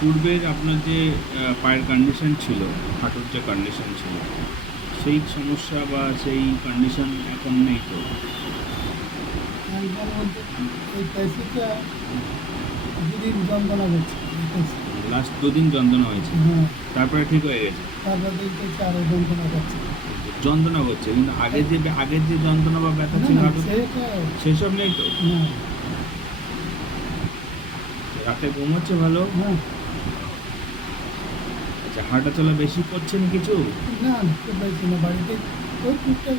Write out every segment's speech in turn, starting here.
পূর্বের আপনার যে পায়ের কন্ডিশন ছিল, হাঁটুর যে কন্ডিশন ছিল, সেই সমস্যা বা সেই কন্ডিশন এখন নেই তো? একবার বলতে এই পেশিটা দুদিন যন্ত্রণা করছে এই পেশি। লাস্ট 2 দিন যন্ত্রণা হয়েছে, হ্যাঁ, তারপরে ঠিক হয়ে গেছে? তারপর দেখতেছি আরো যন্ত্রণা করছে। যন্ত্রণা করছে, কিন্তু আগের যে যন্ত্রণা বা ব্যথা না ছিল না হাঁটুতে, সেটা সেসব নেই তো? না। রাতে ঘুম হচ্ছে ভালো? হ্যাঁ, আচ্ছা, হাঁটা চলা বেশি করছেন কিছু? না না খুব বেশি না, বাড়িতে ওই টুকটাক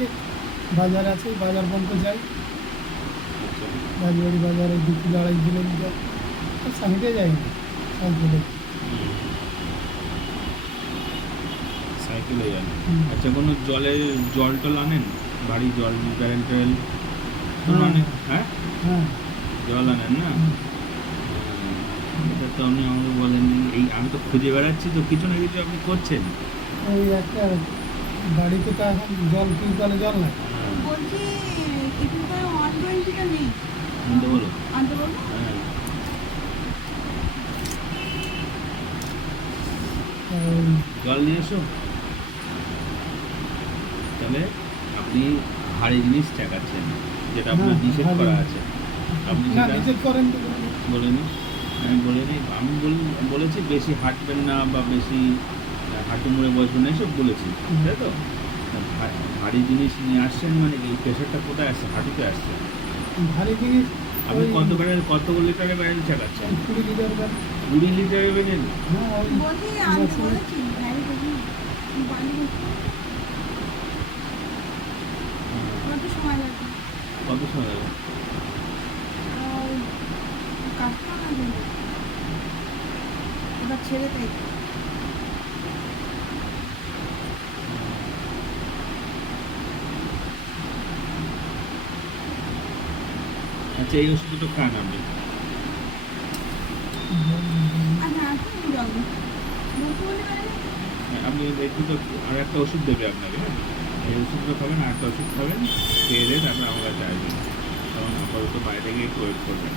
বাজার আছে, বাজার পর্যন্ত যাই। আচ্ছা। রাজবাড়ি বাজারে 2 কিলো 2.5 কিলো হেঁটে যাই না, সাইকেলে। সাইকেলে যান? হুম। আচ্ছা, কোনো জল টল আনেন? বাড়ি জল, ব্যারেল ট্যারেল কোনো হ্যাঁ আনেন? হ্যাঁ, হ্যাঁ। জল আনেন না? হুম। এটা তো আপনি আমাকে বলেননি। এই আমি তো খুঁজে বেড়াচ্ছি, তো কিছু না কিছু আপনি করছেন। ওই একটা বাড়িতে তো এখন জল, টিউবওয়েলে জল নাই। হ্যাঁ, বলছি একটু করে 120টা নেই আনতে বলো। আনতে বলবো। হ্যাঁ, ওই জল নিয়ে এসো। তাহলে আপনি ভারী জিনিস ঠেকাচ্ছেন, যেটা আপনার হ্যাঁ, নিষেধ ভারী। করা আছে। আপনি না সেটা নিষেধ করেন তো বলুন। বলেনি। আমি বলিনি, আমি বলেছি বেশি হাঁটবেন না বা বেশি হাঁটু মুড়ে বসবেন না, এসব বলেছি, তাই তো? ভারী জিনিস নিয়ে আসছেন মানে কি, প্রেশারটা কোথায় আসছে? হাঁটুতে আসছে। ভারী জিনিস আপনি ওই কত লিটারের ব্যারেল চালাচ্ছেন? 20 লিটার জল। 20 লিটারের ব্যারেল? হ্যাঁ ওই বলছি আনতে বছরে বলেছি ভ্যারি দেখি বাড়ি কত সময় লাগবে? কত সময় লাগে? আর কাটতে না দিন এবার ছেড়ে তাই। আচ্ছা, এই ওষুধটা খান আপনি। আচ্ছা এখন যাবো বলতে বলে বেড়ালে আপনি একটু তো আর একটা ওষুধ দেবে আপনাকে, হ্যাঁ? এই ওষুধটা খাবেন, আর একটা ওষুধ খাবেন, খেয়ে দিয়ে তারপরে আমার কাছে আসবেন। কারণ আপাতত বাইরে গিয়ে একটু ওয়েট করবেন।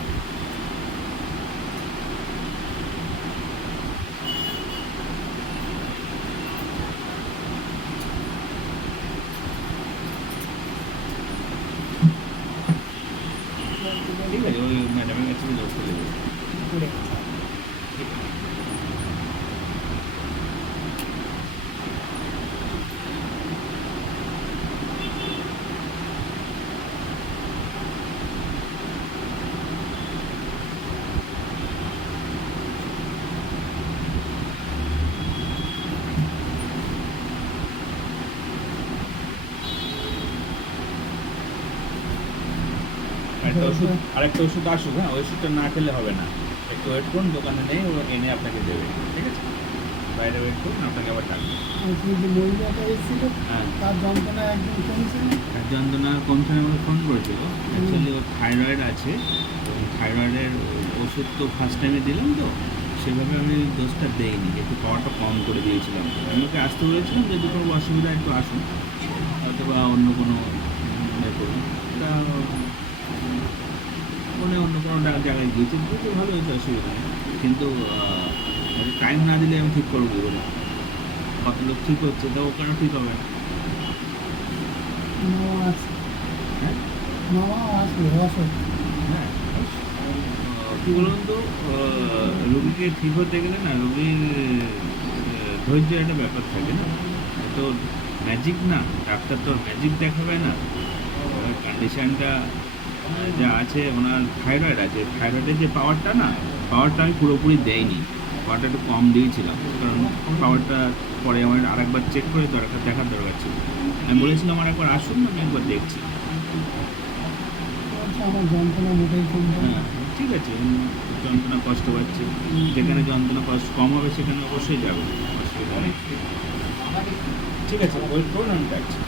ঠিক আছে, ওই ম্যাডামের কাছে গিয়ে চলে যাবে। করে। ঠিক আছে। আরেকটা ওষুধ আসুক, হ্যাঁ? ওই ওষুধটা না খেলে হবে না। একটু ওয়েট করুন, দোকানে নেই, ও এনে আপনাকে দেবে। ঠিক আছে, বাইরে ওয়েট করুন, আপনাকে আবার ডাকবে। ওই যে মহিলাটা এসেছিল, হ্যাঁ, তার যন্ত্রণা একদম কমছে না। আর যন্ত্রণা কমছে না, আমাকে ফোন করেছিল। অ্যাকচুয়ালি ওর থাইরয়েড আছে, এবং থাইরয়েডের ওষুধ তো ফার্স্ট টাইমে দিলাম, তো সেভাবে আমি ডোজটা দেইনি, একটু পাওয়ারটা কম করে দিয়েছিলাম। আমি ওকে আসতে বলেছিলাম যে কোনো অসুবিধা একটু আসুন, হয়তো বা অন্য কোনো মনে করুন, তা মনে অন্য কোনো জায়গায় গিয়েছে, বুঝতে ভালো হয়েছে, অসুবিধা নেই। কিন্তু টাইম না দিলে আমি ঠিক করবো কী করে? কত লোক ঠিক হচ্ছে, তো ওখানে ঠিক হবে না। মামা আছে, হ্যাঁ, মামা আসবে অসুখ। হ্যাঁ। কী বলুন তো, রোগীকে ঠিক হতে গেলে না, রোগীর ধৈর্যের একটা ব্যাপার থাকে না? তো ম্যাজিক না, ডাক্তার তো ম্যাজিক দেখাবে না। কন্ডিশনটা যা আছে, ওনার থাইরয়েড আছে, থাইরয়েডের যে পাওয়ারটা না, পাওয়ারটা আমি পুরোপুরি দেয়নি, পাওয়ারটা একটু কম দিয়েছিলাম, কারণ পাওয়ারটা পরে আমার আরেকবার চেক করে দেখার দরকার ছিল। আমি বলেছিলাম আর একবার আসুন, আমি একবার দেখছি। বলছে আমার যন্ত্রণা মোটেই কমবে না। হ্যাঁ, ঠিক আছে। যন্ত্রণা কষ্ট পাচ্ছে, যেখানে যন্ত্রণা কষ্ট কম হবে সেখানে অবশ্যই যাবো, অসুবিধা নেই। ঠিক আছে, ওয়েট করুন, আমি দেখছি।